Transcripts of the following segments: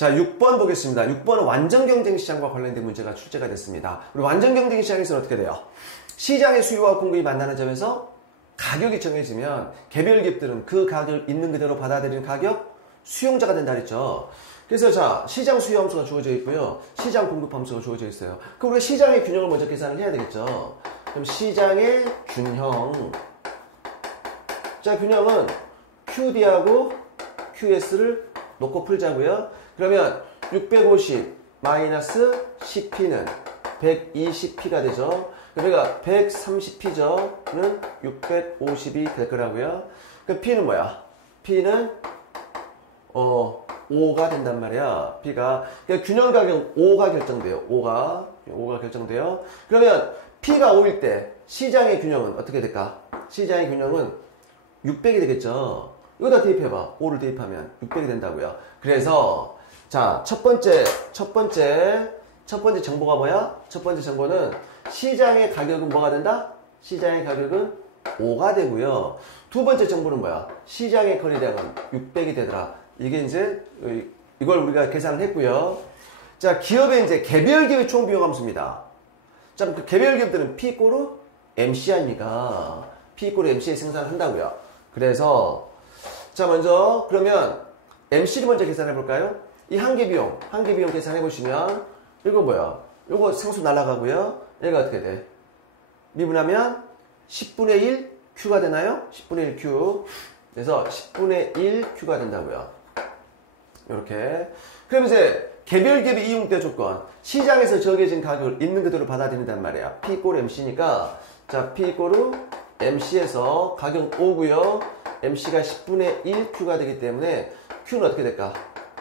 자, 6번 보겠습니다. 6번은 완전경쟁시장과 관련된 문제가 출제가 됐습니다. 우리 완전경쟁시장에서는 어떻게 돼요? 시장의 수요와 공급이 만나는 점에서 가격이 정해지면 개별 기업들은 그 가격을 있는 그대로 받아들이는 가격 수용자가 된다 그랬죠. 그래서 자, 시장 수요 함수가 주어져 있고요. 시장 공급 함수가 주어져 있어요. 그럼 우리가 시장의 균형을 먼저 계산을 해야 되겠죠. 그럼 시장의 균형. 자, 균형은 QD하고 QS를 놓고 풀자고요. 그러면 650 마이너스 CP는 120P가 되죠. 그러니까 130P죠는 650이 될 거라고요. 그 P는 뭐야? P는 5가 된단 말이야. P가. 그러니까 균형 가격 5가 결정돼요. 5가 결정돼요. 그러면 P가 5일 때 시장의 균형은 어떻게 될까? 시장의 균형은 600이 되겠죠. 이거다 대입해봐. 5를 대입하면 600이 된다고요. 그래서 자, 첫 번째 정보가 뭐야? 첫 번째 정보는 시장의 가격은 뭐가 된다? 시장의 가격은 5가 되고요. 두 번째 정보는 뭐야? 시장의 거래량은 600이 되더라. 이게 이제 이걸 우리가 계산을 했고요. 자, 기업의 이제 개별 기업의 총 비용 함수입니다. 자, 그 개별 기업들은 P 이꼬르 MC 아닙니까? P 이꼬르 MC에 생산을 한다고요. 그래서 자, 먼저 그러면 MC를 먼저 계산해 볼까요? 이 한계 비용 계산해 보시면 이거 뭐야? 이거 상수 날아가고요. 얘가 어떻게 돼? 미분하면 10분의 1 Q가 되나요? 10분의 1 Q. 그래서 10분의 1 Q가 된다고요. 이렇게. 그럼 이제 개별 기업의 이용대 조건. 시장에서 정해진 가격을 있는 그대로 받아들인단 말이야. P 이꼬르 MC니까 자, P 이꼬르 MC에서 가격 5고요. MC가 10분의 1 Q가 되기 때문에 Q는 어떻게 될까?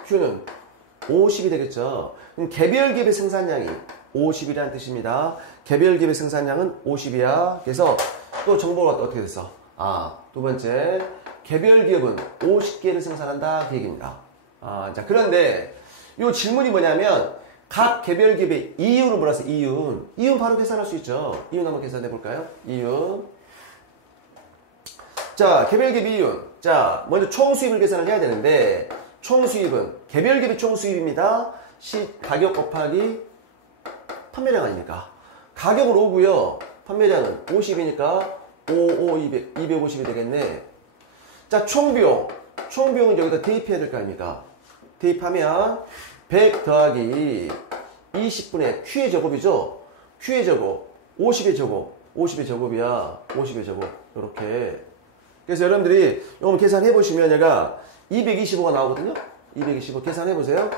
Q는 50이 되겠죠. 그럼 개별 기업의 생산량이 50이라는 뜻입니다. 개별 기업의 생산량은 50이야. 그래서 또 정보가 어떻게 됐어? 두 번째, 개별 기업은 50개를 생산한다. 그 얘기입니다. 자, 그런데 이 질문이 뭐냐면 각 개별 기업의 이윤을 몰아서 이윤 바로 계산할 수 있죠. 이윤 한번 계산해 볼까요? 이윤. 자, 개별 기업 이윤. 자, 먼저 총 수입을 계산을 해야 되는데 총 수입은 개별 기업의 총 수입입니다. 가격 곱하기 판매량 아닙니까? 가격은 5고요. 판매량은 50이니까 250이 되겠네. 자, 총비용은 여기다 대입해야 될 거 아닙니까? 대입하면 100 더하기 20분의 Q의 제곱이죠. Q의 제곱, 50의 제곱, 50의 제곱이야. 50의 제곱. 이렇게. 그래서 여러분들이 이거 계산해 보시면 얘가 225가 나오거든요. 225 계산해 보세요.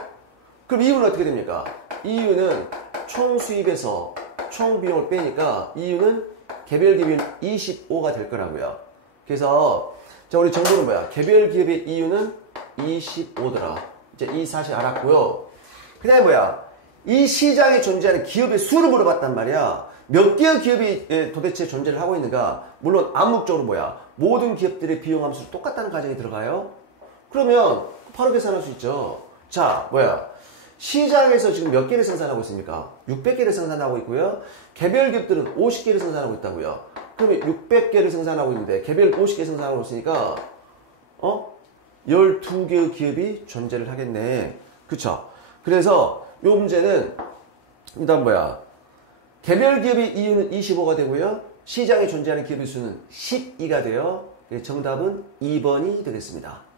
그럼 이유는 어떻게 됩니까? 이유는 총 수입에서 총 비용을 빼니까 이유는 개별 기업인 25가 될 거라고요. 그래서 자, 우리 정보는 뭐야? 개별 기업의 이유는 25더라. 이제 이 사실 알았고요. 그 다음에 뭐야? 이 시장에 존재하는 기업의 수를 물어봤단 말이야. 몇 개의 기업이 도대체 존재를 하고 있는가? 물론 암묵적으로 뭐야? 모든 기업들의 비용 함수를 똑같다는 가정이 들어가요. 그러면 바로 계산할 수 있죠. 자, 뭐야? 시장에서 지금 몇 개를 생산하고 있습니까? 600개를 생산하고 있고요. 개별 기업들은 50개를 생산하고 있다고요. 그러면 600개를 생산하고 있는데 개별 50개 생산하고 있으니까 12개의 기업이 존재를 하겠네. 그쵸? 그래서 이 문제는 일단 뭐야? 개별 기업의 이유는 25가 되고요. 시장에 존재하는 기업의 수는 12가 돼요. 정답은 2번이 되겠습니다.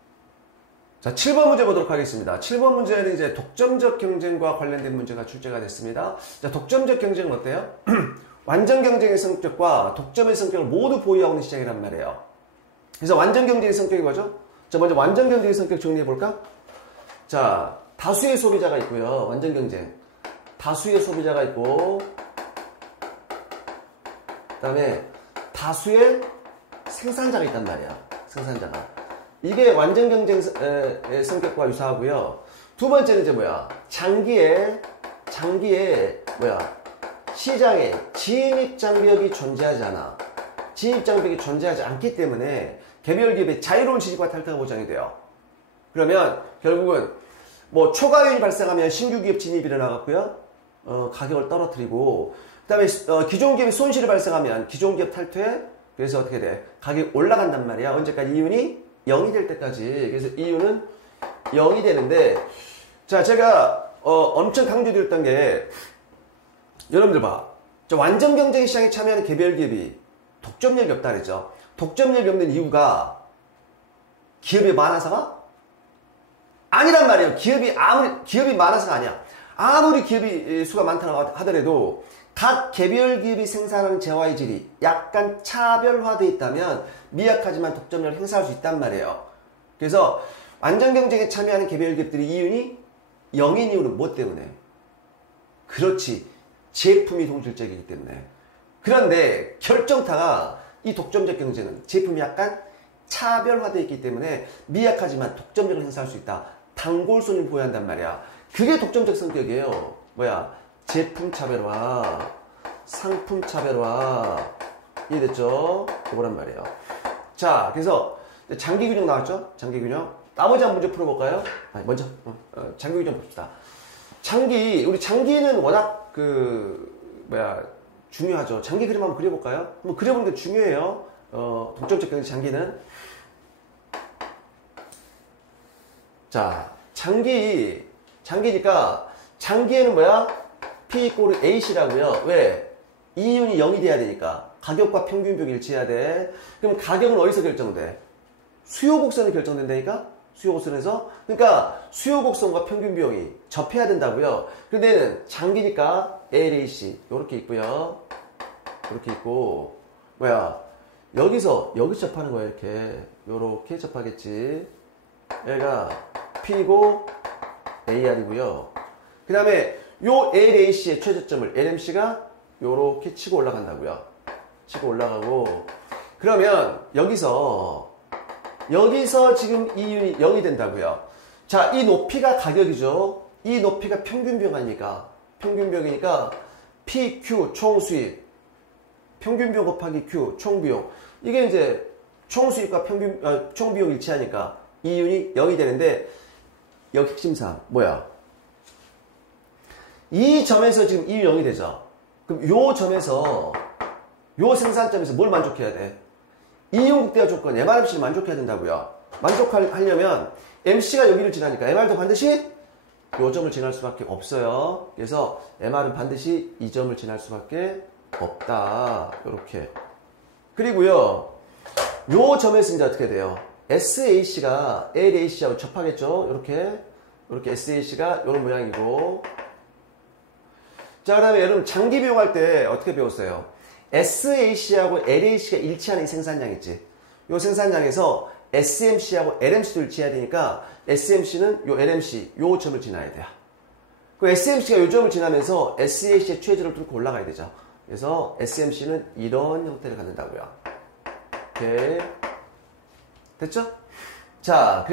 자, 7번 문제 보도록 하겠습니다. 7번 문제는 이제 독점적 경쟁과 관련된 문제가 출제가 됐습니다. 자, 독점적 경쟁은 어때요? 완전 경쟁의 성격과 독점의 성격을 모두 보유하고 있는 시장이란 말이에요. 그래서 완전 경쟁의 성격이 뭐죠? 자, 먼저 완전 경쟁의 성격 정리해 볼까? 자, 다수의 소비자가 있고요. 완전 경쟁. 다수의 소비자가 있고, 그 다음에 다수의 생산자가 있단 말이야. 생산자가. 이게 완전 경쟁의 성격과 유사하고요. 두 번째는 이제 뭐야? 장기에 뭐야? 시장에 진입 장벽이 존재하지 않아. 진입 장벽이 존재하지 않기 때문에 개별 기업의 자유로운 진입과 탈퇴가 보장이 돼요. 그러면 결국은 뭐 초과이익이 발생하면 신규 기업 진입이 일어나고요. 가격을 떨어뜨리고, 그 다음에 기존 기업의 손실이 발생하면 기존 기업 탈퇴. 그래서 어떻게 돼? 가격이 올라간단 말이야. 언제까지? 이윤이 0이 될 때까지. 그래서 이윤은 0이 되는데, 자, 제가 엄청 강조드렸던 게 여러분들 봐. 저 완전 경쟁 시장에 참여하는 개별 기업이 독점력이 없다 그랬죠. 독점력이 없는 이유가 기업이 많아서가? 아니란 말이에요. 기업이 많아서가 아니야. 아무리 기업이 수가 많다고 하더라도 각 개별 기업이 생산하는 재화의 질이 약간 차별화되어 있다면 미약하지만 독점력을 행사할 수 있단 말이에요. 그래서 완전 경쟁에 참여하는 개별 기업들이 이윤이 0인 이유는 뭐 때문에? 그렇지. 제품이 동질적이기 때문에. 그런데 결정타가 이 독점적 경쟁은 제품이 약간 차별화되어 있기 때문에 미약하지만 독점력을 행사할 수 있다. 단골손을 보유한단 말이야. 그게 독점적 성격이에요. 뭐야? 제품 차별화, 상품 차별화. 이해됐죠? 그거란 말이에요. 자, 그래서 장기균형 나왔죠? 장기균형. 나머지 한 문제 풀어볼까요? 아니, 먼저 장기균형 봅시다. 우리 장기는 워낙 중요하죠. 장기 그림 한번 그려볼까요? 한번 그려보는 게 중요해요. 독점적 경쟁 장기는. 자, 장기니까 장기에는 뭐야? P 이꼬르 AC라고요. 왜? 이윤이 0이 돼야 되니까. 가격과 평균 비용이 일치해야 돼. 그럼 가격은 어디서 결정돼? 수요 곡선이 결정된다니까? 수요 곡선에서. 그러니까 수요 곡선과 평균 비용이 접해야 된다고요. 근데는 장기니까 LAC 요렇게 있고요. 이렇게 있고 여기 접하는 거야. 요렇게 접하겠지. 얘가 P고 AR이고요. 그 다음에 요 LAC의 최저점을 LMC가 요렇게 치고 올라간다고요. 치고 올라가고, 그러면 여기서 지금 이윤이 0이 된다고요. 자, 이 높이가 가격이죠. 이 높이가 평균 비용 아닙니까? 평균 비용이니까 PQ 총 수입, 평균 비용 곱하기 Q 총 비용. 이게 이제 총 수입과 총 비용 일치하니까 이윤이 0이 되는데, 여기 핵심사항 뭐야? 이 점에서 지금 이윤이 0이 되죠. 그럼 요 점에서, 요 생산점에서 뭘 만족해야 돼? 이윤 극대화 조건 MRMC를 만족해야 된다고요. 만족하려면 MC가 여기를 지나니까 MR도 반드시 요 점을 지날 수밖에 없어요. 그래서 MR은 반드시 이 점을 지날 수밖에 없다. 요렇게. 그리고요, 요 점에서 이제 어떻게 돼요? SAC가 LAC하고 접하겠죠? 요렇게 SAC가 요런 모양이고. 자, 그 다음에 여러분 장기 비용할 때 어떻게 배웠어요? SAC하고 LAC가 일치하는 이 생산량 있지? 요 생산량에서 SMC하고 LMC도 일치해야 되니까 SMC는 요 LMC 요 점을 지나야 돼요. 그 SMC가 요 점을 지나면서 SAC의 최저를 뚫고 올라가야 되죠. 그래서 SMC는 이런 형태를 갖는다고요. 오케이. 됐죠? 자,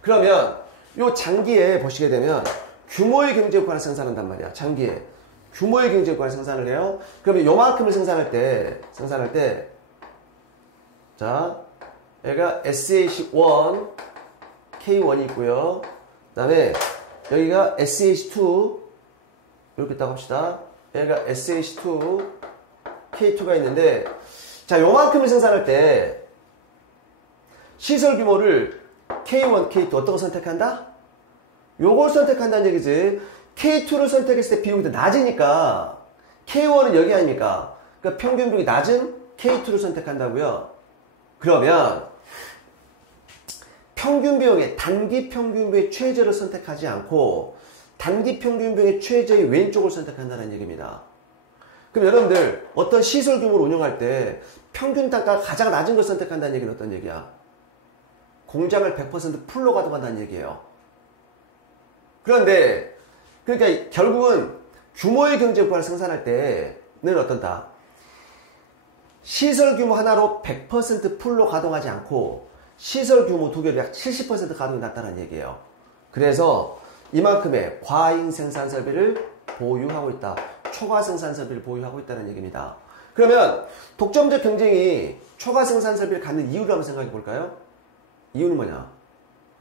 그러면 요 장기에 보시게 되면 규모의 경제 효과를 생산한단 말이야. 장기에 규모의 경제 효과를 생산을 해요. 그러면 요만큼을 생산할 때 자, 얘가 SAC1 K1이 있고요. 그 다음에 여기가 SAC2 이렇게 있다고 합시다. 얘가 SAC2 K2가 있는데, 자, 요만큼을 생산할 때 시설 규모를 K1, K2 어떤 거 선택한다? 요걸 선택한다는 얘기지. K2를 선택했을 때 비용이 더 낮으니까 K1은 여기 아닙니까? 그러니까 평균 비용이 낮은 K2를 선택한다고요. 그러면 평균 비용의 단기 평균 비용의 최저를 선택하지 않고 단기 평균 비용의 최저의 왼쪽을 선택한다는 얘기입니다. 그럼 여러분들 어떤 시설 규모를 운영할 때 평균 단가가 가장 낮은 걸 선택한다는 얘기는 어떤 얘기야? 공장을 100% 풀로 가동한다는 얘기예요. 그런데 그러니까 결국은 규모의 경제 효과를 생산할 때는 어떤다? 시설 규모 하나로 100% 풀로 가동하지 않고 시설 규모 두 개로 약 70% 가동이 낮다는 얘기예요. 그래서 이만큼의 과잉 생산 설비를 보유하고 있다. 초과 생산 설비를 보유하고 있다는 얘기입니다. 그러면 독점적 경쟁이 초과 생산 설비를 갖는 이유를 한번 생각해 볼까요? 이유는 뭐냐?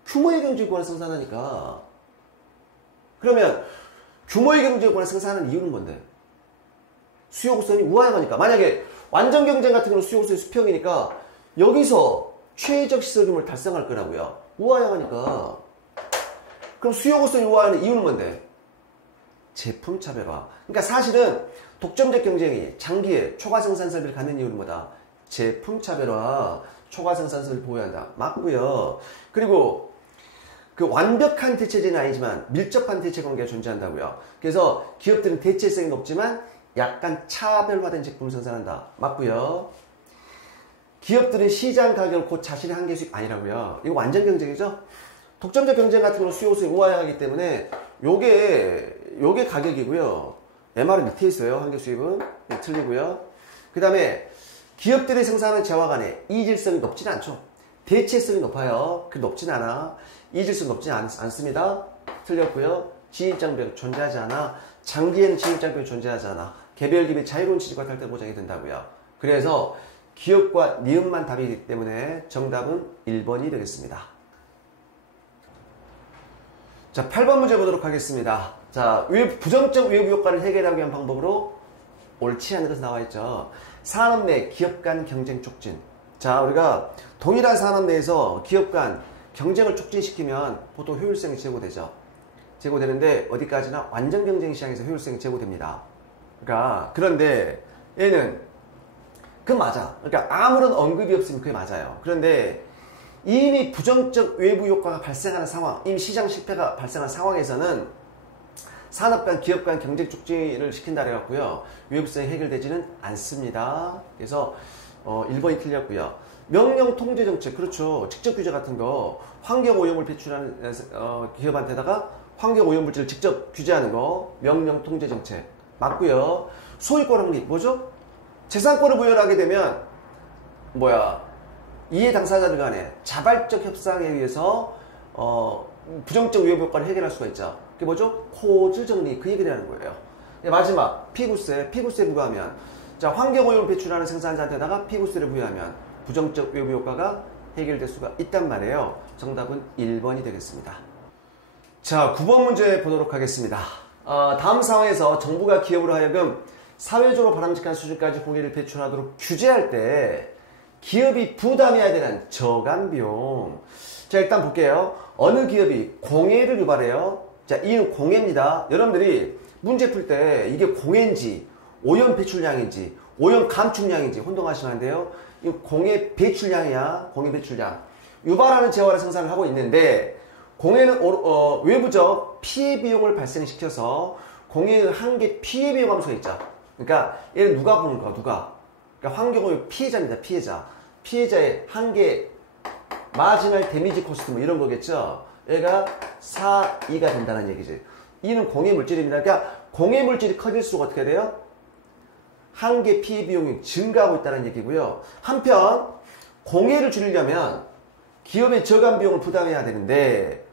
규모의 경제 효과를 생산하니까. 그러면 규모의 경제 효과를 생산하는 이유는 뭔데? 수요 곡선이 우하향하니까. 만약에 완전 경쟁 같은 경우는 수요 곡선이 수평이니까 여기서 최적 시설 규모를 달성할 거라고요. 우하향하니까. 그럼 수요고성이 우아하는 이유는 뭔데? 제품 차별화. 그러니까 사실은 독점적 경쟁이 장기에 초과 생산 설비를 갖는 이유는 뭐다? 제품 차별화, 초과 생산 설비를 보유한다. 맞고요. 그리고 그 완벽한 대체제는 아니지만 밀접한 대체 관계가 존재한다고요. 그래서 기업들은 대체성이 높지만 약간 차별화된 제품을 생산한다. 맞고요. 기업들은 시장 가격을 곧 자신의 한계 수익 아니라고요. 이거 완전 경쟁이죠. 독점적 경쟁 같은 경우는 수요 고성이 우아하기 때문에 요게 가격이고요. MR은 밑에 있어요. 한계 수입은. 네, 틀리고요. 그 다음에 기업들이 생산하는 재화 간에 이질성이 높지는 않죠. 대체성이 높아요. 그 높진 않아. 이질성 높지 않습니다. 틀렸고요. 진입장벽 존재하지 않아. 장기에는 진입장벽이 존재하지 않아. 개별 기업의 자유로운 지지과 탈퇴 보장이 된다고요. 그래서 기업과 니은만 답이기 때문에 정답은 1번이 되겠습니다. 자, 8번 문제 보도록 하겠습니다. 자, 부정적 외부 효과를 해결하기 위한 방법으로 옳지 않은 것이 나와 있죠. 산업 내 기업 간 경쟁 촉진. 자, 우리가 동일한 산업 내에서 기업 간 경쟁을 촉진시키면 보통 효율성이 제고되죠. 제고되는데 어디까지나 완전 경쟁 시장에서 효율성이 제고됩니다. 그러니까 그런데 얘는 그 맞아. 그러니까 아무런 언급이 없으면 그게 맞아요. 그런데 이미 부정적 외부 효과가 발생하는 상황, 이미 시장 실패가 발생한 상황에서는 산업 간, 기업 간 경쟁 촉진을 시킨다 그래갖고요. 외부성이 해결되지는 않습니다. 그래서 1번이 틀렸고요. 명령 통제 정책, 그렇죠. 직접 규제 같은 거, 환경 오염을 배출하는 기업한테다가 환경 오염 물질을 직접 규제하는 거, 명령 통제 정책 맞고요. 소유권 확립, 뭐죠? 재산권을 부여하게 되면 이해 당사자들 간에 자발적 협상에 의해서 부정적 위협 효과를 해결할 수가 있죠. 그게 뭐죠? 코즈 정리, 그 얘기를 하는 거예요. 마지막 피구세 부과하면, 자, 환경오염을 배출하는 생산자한테다가 피구세를 부여하면 부정적 위협 효과가 해결될 수가 있단 말이에요. 정답은 1번이 되겠습니다. 자, 9번 문제 보도록 하겠습니다. 다음 상황에서 정부가 기업으로 하여금 사회적으로 바람직한 수준까지 공해를 배출하도록 규제할 때 기업이 부담해야 되는 저감 비용. 자, 일단 볼게요. 어느 기업이 공해를 유발해요? 자, 이는 공해입니다. 여러분들이 문제 풀 때 이게 공해인지 오염 배출량인지 오염 감축량인지 혼동하시면 안 돼요. 이 공해 배출량이야. 공해 배출량. 유발하는 재화를 생산을 하고 있는데 공해는 외부적 피해 비용을 발생시켜서 공해의 한계 피해 비용 함수가 있죠. 그러니까 얘는 누가 보는 거야? 누가? 그러니까 환경오염 피해자입니다. 피해자의 한계 마지널 데미지 코스트 뭐 이런 거겠죠. 얘가 4, 2가 된다는 얘기지. 이는 공해 물질입니다. 그러니까 공해 물질이 커질수록 어떻게 돼요? 한계 피해 비용이 증가하고 있다는 얘기고요. 한편 공해를 줄이려면 기업의 저감 비용을 부담해야 되는데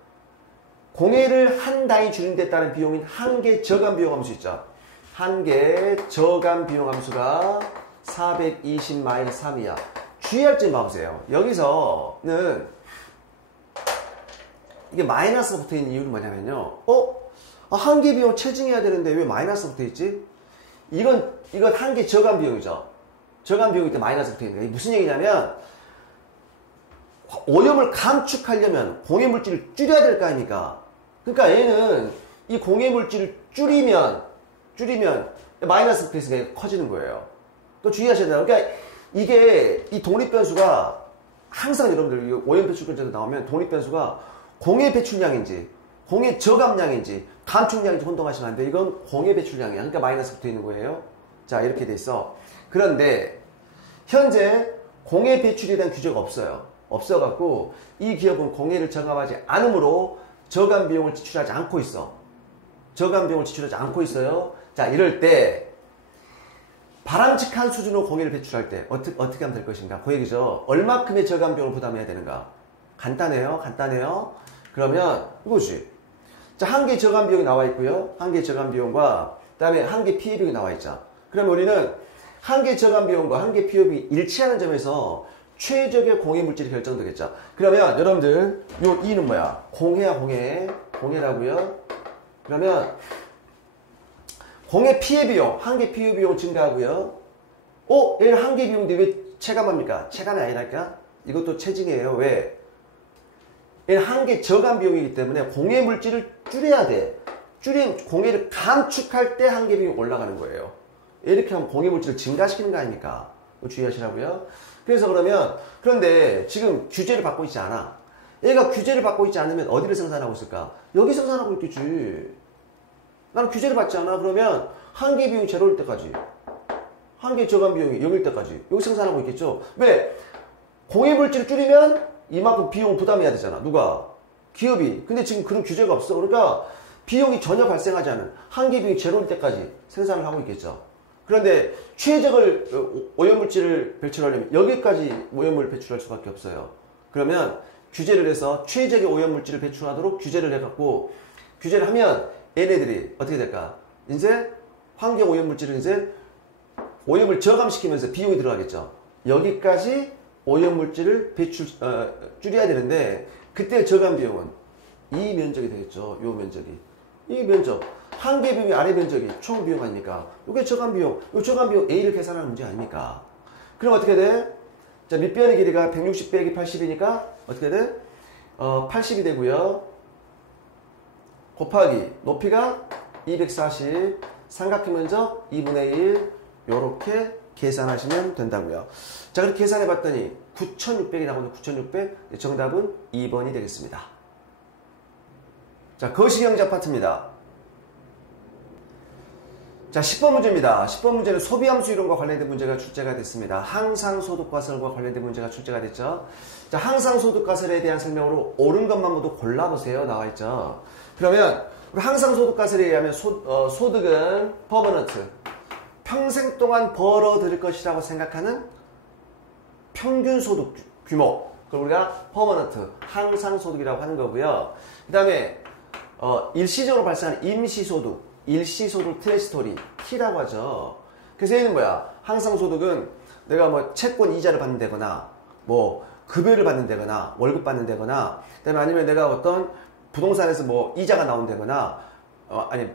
공해를 한 단위 줄이는 데 따른 비용인 한계 저감 비용 함수 있죠. 한계 저감 비용 함수가 420-3이야. 주의할 점 봐보세요. 여기서는 이게 마이너스가 붙어 있는 이유는 뭐냐면요. 한계 비용 체증해야 되는데 왜 마이너스가 붙어 있지? 이건 한계 저감 비용이죠. 저감 비용일 때 마이너스 붙어 있는 거예요. 무슨 얘기냐면 오염을 감축하려면 공해 물질을 줄여야 될 거 아닙니까? 그러니까 얘는 이 공해 물질을 줄이면 마이너스 붙어 있으니까 커지는 거예요. 또 주의하셔야 돼요. 그러니까 이게 이 독립 변수가 항상 여러분들 오염 배출 근처에 나오면 독립 변수가 공해 배출량인지 공해 저감량인지 감축량인지 혼동하시면 안 돼요. 이건 공해 배출량이야. 그러니까 마이너스 붙어 있는 거예요. 자, 이렇게 돼 있어. 그런데 현재 공해 배출에 대한 규제가 없어갖고 이 기업은 공해를 저감하지 않으므로 저감 비용을 지출하지 않고 있어. 저감 비용을 지출하지 않고 있어요. 자, 이럴 때 바람직한 수준으로 공해를 배출할 때 어떻게 하면 될 것인가? 그 얘기죠. 얼마큼의 저감 비용을 부담해야 되는가? 간단해요. 그러면 이거지. 자, 한계 저감 비용이 나와 있고요. 한계 저감 비용과 그다음에 한계 피해 비용이 나와 있죠. 그러면 우리는 한계 저감 비용과 한계 피해 비용이 일치하는 점에서 최적의 공해 물질이 결정되겠죠. 그러면 여러분들 요 E는 뭐야? 공해라고요. 그러면 공해 피해 비용, 한계 피해 비용 증가하고요. 얘는 한계 비용인데 왜 체감합니까? 체감이 아니랄까? 이것도 체증이에요. 왜? 얘는 한계 저감 비용이기 때문에 공해 물질을 줄여야 돼. 공해를 감축할 때 한계 비용이 올라가는 거예요. 이렇게 하면 공해 물질을 증가시키는 거 아닙니까? 주의하시라고요. 그래서 그런데 지금 규제를 받고 있지 않아. 얘가 규제를 받고 있지 않으면 어디를 생산하고 있을까? 여기 생산하고 있겠지. 나는 규제를 받지 않아. 그러면 한계 비용이 제로일 때까지, 한계 저감 비용이 0일 때까지 여기 생산하고 있겠죠. 왜? 공해 물질을 줄이면 이만큼 비용 부담해야 되잖아. 누가? 기업이. 근데 지금 그런 규제가 없어. 그러니까 비용이 전혀 발생하지 않은 한계 비용이 제로일 때까지 생산을 하고 있겠죠. 그런데 최적을 오염물질을 배출하려면 여기까지 오염물을 배출할 수밖에 없어요. 그러면 규제를 해서 최적의 오염물질을 배출하도록 규제를 해갖고, 규제를 하면 얘네들이 어떻게 될까? 이제 환경 오염물질을 이제 오염을 저감시키면서 비용이 들어가겠죠. 여기까지 오염물질을 줄여야 되는데, 그때 저감 비용은 이 면적이 되겠죠. 요 면적이. 이 면적. 한계 비용이 아래 면적이 총 비용 아닙니까? 이게 저감 비용. 이 저감 비용 A를 계산하는 문제 아닙니까? 그럼 어떻게 돼? 자, 밑변의 길이가 160 빼기 80이니까 어떻게 돼? 80이 되고요. 곱하기 높이가 240, 삼각형 면적 2분의 1, 요렇게 계산하시면 된다고요. 자, 그렇게 계산해 봤더니 9,600이 나오는데 9,600, 정답은 2번이 되겠습니다. 자, 거시경제 파트입니다. 자, 10번 문제입니다. 10번 문제는 소비함수 이론과 관련된 문제가 출제가 됐습니다. 항상소득과설과 관련된 문제가 출제가 됐죠. 자, 항상소득과설에 대한 설명으로 옳은 것만 모두 골라보세요. 나와있죠. 그러면 항상소득과설에 의하면 소득은 퍼머넌트, 평생 동안 벌어들일 것이라고 생각하는 평균소득 규모, 그걸 우리가 퍼머넌트, 항상소득이라고 하는 거고요. 그 다음에 일시적으로 발생하는 임시소득, 일시소득 트랜스토리, T라고 하죠. 그래서 얘는 뭐야? 항상소득은 내가 뭐 채권 이자를 받는다거나, 뭐 급여를 받는다거나, 월급 받는다거나, 그다음에 아니면 내가 어떤 부동산에서 뭐 이자가 나온다거나,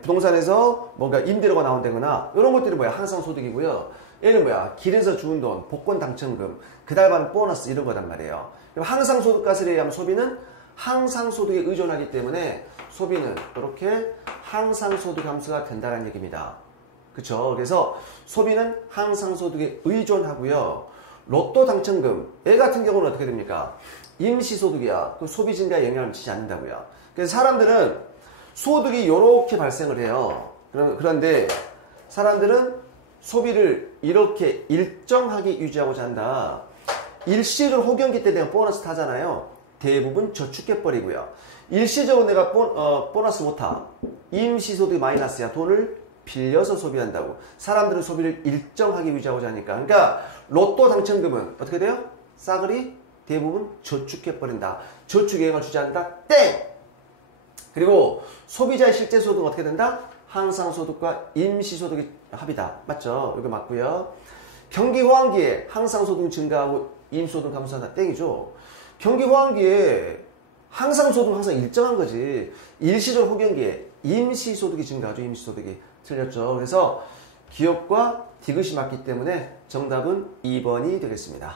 부동산에서 뭔가 임대료가 나온다거나, 이런 것들이 뭐야? 항상소득이고요. 얘는 뭐야? 길에서 주운 돈, 복권 당첨금, 그달 받는 보너스 이런 거단 말이에요. 그럼 항상소득과설에 의하면 소비는 항상소득에 의존하기 때문에 소비는 이렇게 항상소득 함수가 된다는 얘기입니다. 그쵸? 그래서 소비는 항상소득에 의존하고요. 로또 당첨금, 얘 같은 경우는 어떻게 됩니까? 임시소득이야. 그 소비 증가에 영향을 미치지 않는다고요. 그래서 사람들은 소득이 이렇게 발생을 해요. 그런데 사람들은 소비를 이렇게 일정하게 유지하고자 한다. 일시적으로 호경기 때 내가 보너스 타잖아요. 대부분 저축해버리고요. 일시적으로 내가 보너스 못 타. 임시소득이 마이너스야. 돈을 빌려서 소비한다고. 사람들은 소비를 일정하게 유지하고자 하니까. 그러니까 로또 당첨금은 어떻게 돼요? 싸그리 대부분 저축해버린다. 저축에 영향을 주지 않는다. 땡! 그리고 소비자의 실제 소득은 어떻게 된다? 항상소득과 임시소득의 합이다. 맞죠? 이거 맞고요. 경기 호황기에 항상소득 증가하고 임시소득 감소한다. 땡이죠. 경기 호황기에 항상소득은 항상 일정한 거지. 일시적 호경기에 임시소득이 증가하죠. 임시소득이. 틀렸죠. 그래서 기업과 디귿이 맞기 때문에 정답은 2번이 되겠습니다.